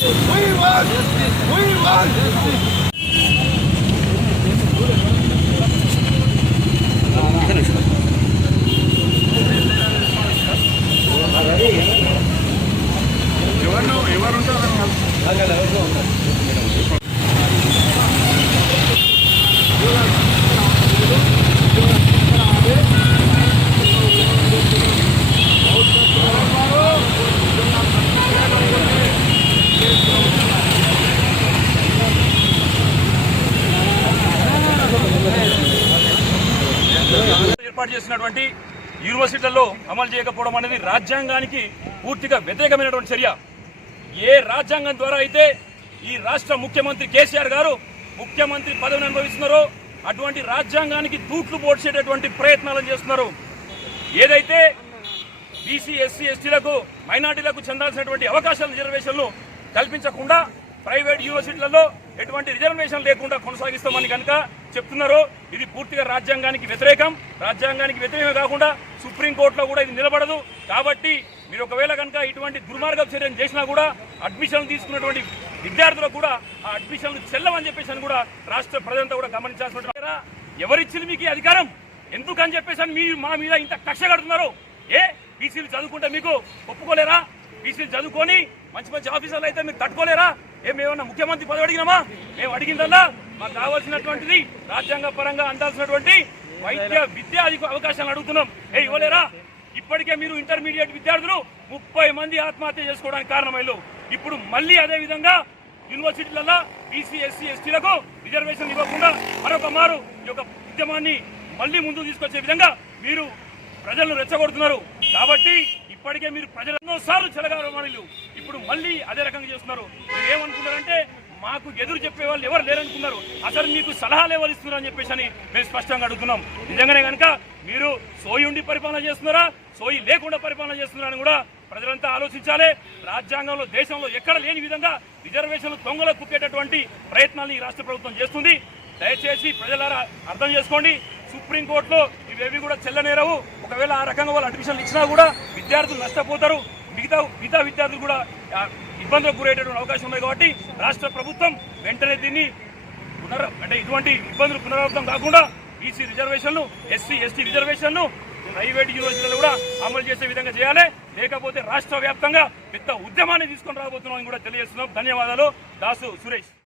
ఏర్పాటు చేసినటువంటి యూనివర్సిటీల్లో అమలు చేయకపోవడం అనేది రాజ్యాంగానికి పూర్తిగా వ్యతిరేకమైనటువంటి చర్య. ఏ రాజ్యాంగం ద్వారా అయితే ఈ రాష్ట్ర ముఖ్యమంత్రి కేసీఆర్ గారు ముఖ్యమంత్రి పదవిని అనుభవిస్తున్నారో అటువంటి రాజ్యాంగానికి తూట్లు పోడ్చేటటువంటి ప్రయత్నాలను చేస్తున్నారు. ఏదైతే బీసీ ఎస్సీ ఎస్టీలకు మైనార్టీలకు చెందాల్సినటువంటి అవకాశాల రిజర్వేషన్లు కల్పించకుండా ప్రైవేట్ యూనివర్సిటీలలో ఎటువంటి రిజర్వేషన్ లేకుండా కొనసాగిస్తామని కనుక చెప్తున్నారు. ఇది పూర్తిగా రాజ్యాంగానికి వ్యతిరేకం. రాజ్యాంగానికి వ్యతిరేకం కాకుండా సుప్రీంకోర్టులో కూడా ఇది నిలబడదు. కాబట్టి మీరు ఒకవేళ కనుక ఇటువంటి దుర్మార్గ చర్యను చేసినా కూడా అడ్మిషన్లు తీసుకున్నటువంటి విద్యార్థులకు కూడా ఆ అడ్మిషన్లు చెల్లవని చెప్పేసి కూడా రాష్ట్ర ప్రజలంతా కూడా గమనించాల్సిన ఎవరిచ్చింది మీకు ఈ అధికారం ఎందుకని చెప్పేసి మీరు మా మీద ఇంత కక్ష కడుతున్నారు. బీసీలు చదువుకుంటే మీకు ఒప్పుకోలేరా? బీసీలు చదువుకొని మంచి మంచి ఆఫీసర్లు అయితే మీకు తట్టుకోలేరా? మేమన్నా ముఖ్యమంత్రి పదవి అడిగినామా? మేము అడిగిందల్లా మాకు కావాల్సినటువంటిది రాజ్యాంగ పరంగా అందాల్సినటువంటి వైద్య విద్యా అవకాశాలు అడుగుతున్నాం. ఇవ్వలేరా? ఇప్పటికే మీరు ఇంటర్మీడియట్ విద్యార్థులు 30 మంది ఆత్మహత్య చేసుకోవడానికి కారణమైలు. ఇప్పుడు మళ్ళీ అదే విధంగా యూనివర్సిటీలలో బీసీ ఎస్సీ ఎస్టీలకు రిజర్వేషన్ ఇవ్వకుండా మరొక మారు ఈ యొక్క ఉద్యమాన్ని మళ్ళీ ముందుకు తీసుకొచ్చే విధంగా మీరు ప్రజలను రెచ్చగొడుతున్నారు. కాబట్టి ఇప్పటికే మీరు ప్రజలు ఎన్నోసార్లు చెలగారు, ఇప్పుడు మళ్ళీ అదే రకంగా చేస్తున్నారు. మీరు ఏమనుకున్నారంటే మాకు ఎదురు చెప్పే వాళ్ళు ఎవరు లేరనుకున్నారు. అసలు మీకు సలహాలు ఎవరు ఇస్తున్నారని చెప్పేసి అని మేము స్పష్టంగా అడుగుతున్నాం. నిజంగానే కనుక మీరు సోయి ఉండి పరిపాలన చేస్తున్నారా, సోయి లేకుండా పరిపాలన చేస్తున్నారని కూడా ప్రజలంతా ఆలోచించాలి. రాజ్యాంగంలో దేశంలో ఎక్కడ లేని విధంగా రిజర్వేషన్లు దొంగలు కుక్కేటటువంటి ప్రయత్నాలను ఈ రాష్ట్ర ప్రభుత్వం చేస్తుంది. దయచేసి ప్రజలారా అర్థం చేసుకోండి. సుప్రీంకోర్టులో ఇవేవి కూడా చెల్లనేరవు. ఒకవేళ ఆ రకంగా వాళ్ళు అడ్మిషన్లు ఇచ్చినా కూడా విద్యార్థులు నష్టపోతారు. మిగతా విద్యార్థులు కూడా ఇబ్బందులకు గురయ్యేటువంటి అవకాశం ఉంది. కాబట్టి రాష్ట్ర ప్రభుత్వం వెంటనే దీన్ని ఇటువంటి ఇబ్బందులు పునరావృతం కాకుండా బీసీ రిజర్వేషన్లు, ఎస్సీ ఎస్టీ రిజర్వేషన్లు ప్రైవేట్ యూనివర్సిటీలు కూడా అమలు చేసే విధంగా చేయాలి. లేకపోతే రాష్ట్ర వ్యాప్తంగా పెద్ద ఉద్యమాన్ని తీసుకొని రాబోతున్నామని కూడా తెలియజేస్తున్నాం. ధన్యవాదాలు. దాసు సురేష్.